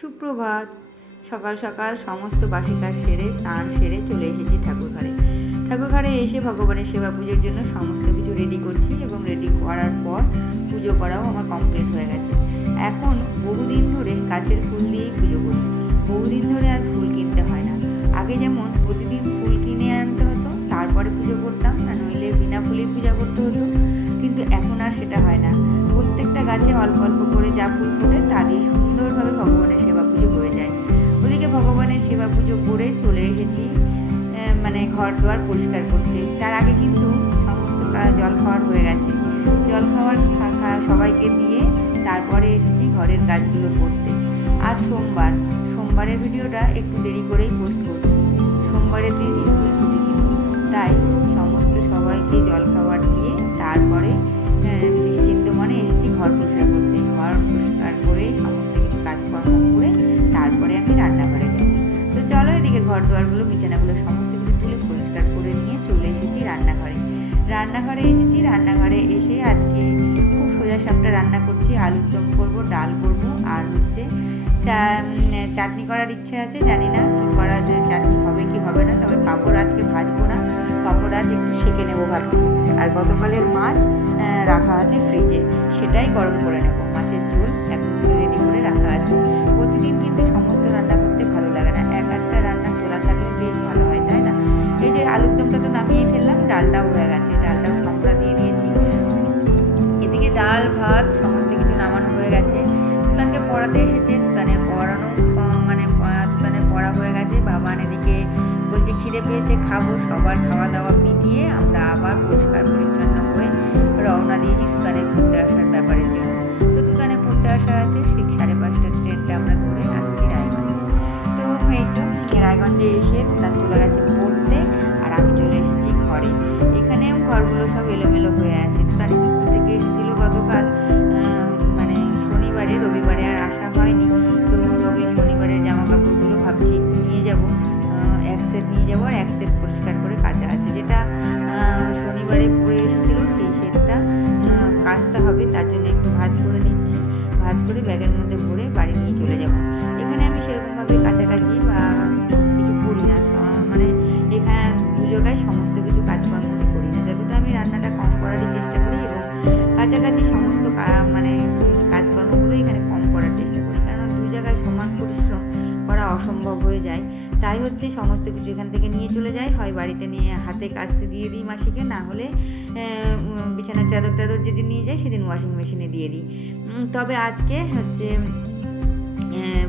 সুপ্রভাত। সকাল সকাল সমস্ত বাসি কাজ সেরে স্নান সেরে চলে এসেছি ঠাকুরঘরে এসে ভগবানের সেবা পুজোর জন্য সমস্ত কিছু রেডি করছি এবং রেডি করার পর পুজো করাও আমার কমপ্লিট হয়ে গেছে। এখন বহুদিন ধরে গাছের ফুল দিয়েই পুজো করি। বহুদিন ধরে আর ফুল কিনতে হয় না। আগে যেমন প্রতিদিন ফুল কিনে আনতে হতো, তারপরে পুজো করতাম, না নইলে বিনা ফুলেই পূজা করতে হতো, কিন্তু এখন আর সেটা হয় না। প্রত্যেকটা গাছে অল্প অল্প করে যা ফুল ফোটে তা দিয়ে সুন্দরভাবে ভগবানের সেবা পুজো হয়ে যায়। ওদিকে ভগবানের সেবা পুজো করে চলে এসেছি ঘর দুয়ার পরিষ্কার করতে। তার আগে কিন্তু সমস্ত জল খাওয়ার হয়ে গেছে। জল খাওয়ার সবাইকে দিয়ে তারপরে এসেছি ঘরের কাজগুলো করতে। আজ সোমবারের ভিডিওটা একটু দেরি করেই পোস্ট করছি। সোমবারের দিন স্কুল ছুটি ছিল, তাই সমস্ত সবাইকে জল খাবার দিয়ে তারপরে নিশ্চিন্ত মনে এসেছি ঘর পরিষ্কার করতে। ঘর পরিষ্কার করে সমস্ত কিছু কাজকর্ম করে তারপরে আমি রান্নাঘরে যাব। তো চলো, এদিকে ঘর দুয়ারগুলো বিছানাগুলো সমস্ত কিছু তুলে পরিষ্কার করে নিয়ে চলে এসেছি রান্নাঘরে এসে আজকে খুব সোজা সাপটা রান্না করছি। আলুর দম করবো, ডাল করবো, আর চাটনি করার ইচ্ছে আছে। জানি না কি করা যায়, চাটনি হবে কি হবে না। তবে পাঁপড় আজকে ভাজবো না, পাঁপড় আজ একটু সেঁকে নেবো ভাবছি। আর গতকালের মাছ রাখা আছে ফ্রিজে, সেটাই গরম করে নেব। মাছের ঝোল এখন রেডি করে রাখা আছে। প্রতিদিন কিন্তু সমস্ত রান্না করতে ভালো লাগে না, এক একটা রান্না তোলা থাকলে বেশ ভালো হয়, তাই না? এই যে আলুর দমটা তো নামিয়ে ফেললাম, ডালটাও হয়ে গেছে, ডালটাও সম্পরা দিয়ে দিয়েছি। এদিকে ডাল ভাত সমস্ত কিছু নামানো হয়ে গেছে। তুতানকে পড়াতে এসেছে, তুতানের পড়ানো তুতানের পড়া হয়ে গেছে। বাবান এদিকে বলছে খিদে পেয়েছে, খাবো। সবার খাওয়া দাওয়া মিটিয়ে আমরা আবার পরিষ্কার পরিচ্ছন্ন হয়ে রওনা দিয়েছি তুতানের পড়তে আসার ব্যাপারের জন্য। তো তুতানে পড়তে আসা আছে, ঠিক 5:30টার ট্রেনটা আমরা ধরে আসছি রায়গঞ্জে। তো এই তো রায়গঞ্জে এসে তুতান চলে গেছে পড়তে, আর আমি চলে এসেছি ঘরে। এখানেও ঘরগুলো সব এলোমেলো হয়ে আছে। তুতান স্কুল থেকে এসেছিলো গতকাল, শনিবারে, রবিবারে আর আসা হয়নি। তো শনিবারের জামা কাপড়গুলো ভাবছি একটু নিয়ে যাবো, এক সেট নিয়ে যাবো, আর এক সেট পরিষ্কার করে কাচা আছে। যেটা শনিবারে পরে এসেছিলো সেই সেটটা কাচতে হবে, তার জন্য একটু ভাঁজ করে নিচ্ছি। ভাঁজ করে ব্যাগের মধ্যে ভরে বাড়ি নিয়ে চলে যাব। এখানে আমি সেরকমভাবে কাছাকাছি বা কিছু করি না, এখানে পুজোগায় সমস্ত কিছু কাজকর্ম করি না। যতটা আমি রান্নাটা কম করারই চেষ্টা করি এবং কাছাকাছি সমস্ত কাজকর্মগুলো এখানে কম করার চেষ্টা করি, কারণ দু জায়গায় সমান পরিশ্রম করা অসম্ভব হয়ে যায়। তাই হচ্ছে সমস্ত কিছু এখান থেকে নিয়ে চলে যায়, হয় বাড়িতে নিয়ে হাতে কাচতে দিয়ে দিই মাসিকে, না হলে বিছানার চাদর যেদিন নিয়ে যাই সেদিন ওয়াশিং মেশিনে দিয়ে দিই। তবে আজকে হচ্ছে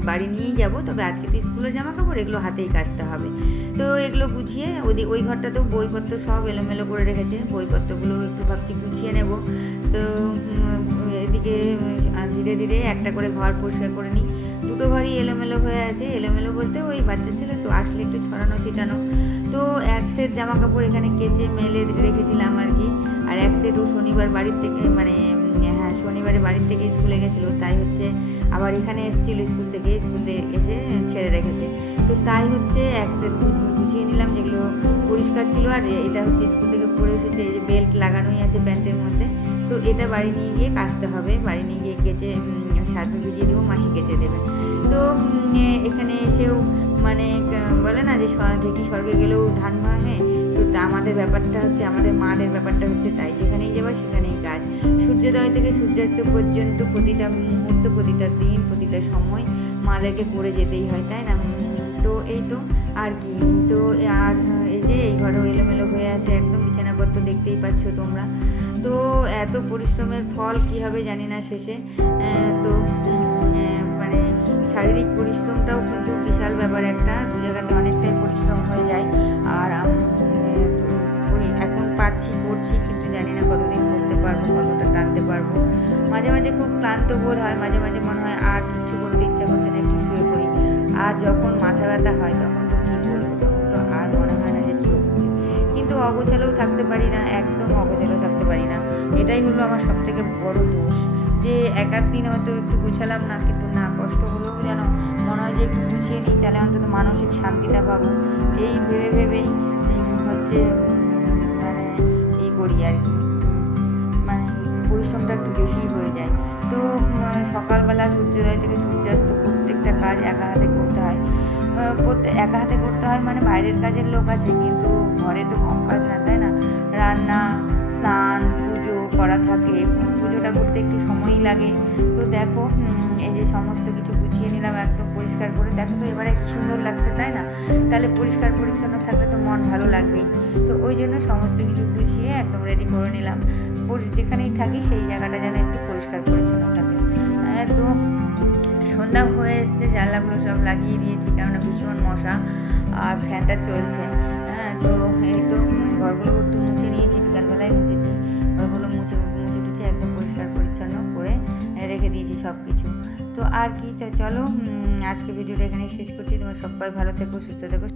বাড়ি নিয়েই যাব। তবে আজকে তো স্কুলের জামা কাপড়, এগুলো হাতেই কাচতে হবে। তো এগুলো গুছিয়ে ওই ঘরটাতেও বইপত্র সব এলোমেলো করে রেখেছে, বইপত্রগুলো একটু ভাবছি গুছিয়ে নেব। তো এদিকে ধীরে ধীরে একটা করে ঘর পরিষ্কার করে নিই। দুটো ঘরই এলোমেলো হয়ে আছে। এলোমেলো বলতে ওই বাচ্চা ছেলে তো আসলে একটু ছড়ানো ছিটানো। তো এক সেট জামা কাপড় এখানে কেচে মেলে রেখেছিলাম আর কি, আর এক সেট ও শনিবারে বাড়ির থেকে স্কুলে গেছিলো, তাই হচ্ছে আবার এখানে এসেছিলো স্কুল থেকে এসে ছেড়ে রেখেছে। তো তাই হচ্ছে এক সেট গুছিয়ে নিলাম, যেগুলো পরিষ্কার ছিল। আর এটা হচ্ছে স্কুল থেকে পরে এসেছে, এই যে বেল্ট লাগানোই আছে প্যান্টের মধ্যে। তো এটা বাড়ি নিয়ে গিয়ে কাচতে হবে, বাড়ি নিয়ে গিয়ে কেচে সার্ফে ভিজিয়ে দেবো, মাসি কেচে দেবে। তো এখানে এসেও বলে না যে ঢেকি স্বর্গে গেলেও ধান ভাঙে, তো আমাদের ব্যাপারটা হচ্ছে, আমাদের মাদের ব্যাপারটা হচ্ছে তাই, যেখানেই যাবা সেখানেই কাজ। সূর্যোদয় থেকে সূর্যাস্ত পর্যন্ত প্রতিটা মুহূর্ত, প্রতিটা দিন, প্রতিটা সময় মাদেরকে করে যেতেই হয়, তাই না? তো এই তো আর কি। তো আর এই যে এই ঘরেও এলোমেলো হয়ে আছে একদম, বিছানাপত্র দেখতেই পাচ্ছ তোমরা। তো এত পরিশ্রমের ফল কী হবে জানি না শেষে। তো শারীরিক পরিশ্রমটাও কিন্তু বিশাল ব্যাপার একটা, দু জায়গাতে অনেকটাই পরিশ্রম হয়ে যায়। আর এখন করছি, কিন্তু জানি না কতদিন করতে পারবো, কতটা টানতে পারবো। মাঝে মাঝে খুব ক্লান্ত বোধ হয়, মাঝে মাঝে মনে হয় আর কিছু করতে ইচ্ছা করছে না, একটু শুয়ে পড়ি। আর যখন মাথা ব্যথা হয় তখন তো কী বলবো, তখন তো আর মনে হয় না যে চোখ খুলি। কিন্তু অগোছালেও থাকতে পারি না, একদম অগোছালেও থাকতে পারি না। এটাই হলো আমার সবথেকে বড় দোষ, যে এক দিন হয়তো একটু গুছালাম না, কিন্তু না, কষ্ট হলেও যেন মনে হয় যে একটু গুছিয়ে নিই, তাহলে অন্তত মানসিক শান্তিটা পাবো। এই ভেবেই হচ্ছে করি আর কি, পরিশ্রমটা একটু বেশিই হয়ে যায়। তো সকালবেলা সূর্যোদয় থেকে সূর্যাস্ত প্রত্যেকটা কাজ কাজ একা হাতে করতে হয়। একা হাতে করতে হয় মানে বাইরের কাজের লোক আছে, কিন্তু ঘরে তো কম কাজ না, তাই না? রান্না, স্নান, পুজো করা থাকে, পুজোটা করতে একটু সময়ই লাগে। তো দেখো এই যে সমস্ত কিছু গুছিয়ে নিলাম একদম পরিষ্কার করে। দেখো তো এবারে কি সুন্দর লাগছে, তাই না? তাহলে পরিষ্কার পরিচ্ছন্ন থাকলে তো মন ভালো লাগবেই। তো ওই জন্য সমস্ত কিছু গুছিয়ে একদম রেডি করে নিলাম। যেখানেই থাকি সেই জায়গাটা যেন একটু পরিষ্কার পরিচ্ছন্ন থাকে। তো সন্ধ্যা হয়ে এসছে, জানলাগুলো সব লাগিয়ে দিয়েছি, কেননা ভীষণ মশা আর ফ্যানটা চলছে। তো এই তো ঘরগুলো একটু মুছে নিয়েছি, বিকালবেলায় মুছেছি। ঘরগুলো মুছে টুছে একদম পরিষ্কার পরিচ্ছন্ন করে রেখে দিয়েছি সব কিছু। তো আর কি, তো চলো আজকে ভিডিওটা এখানে শেষ করছি। তোমরা সবাই ভালো থেকো, সুস্থ থেকো।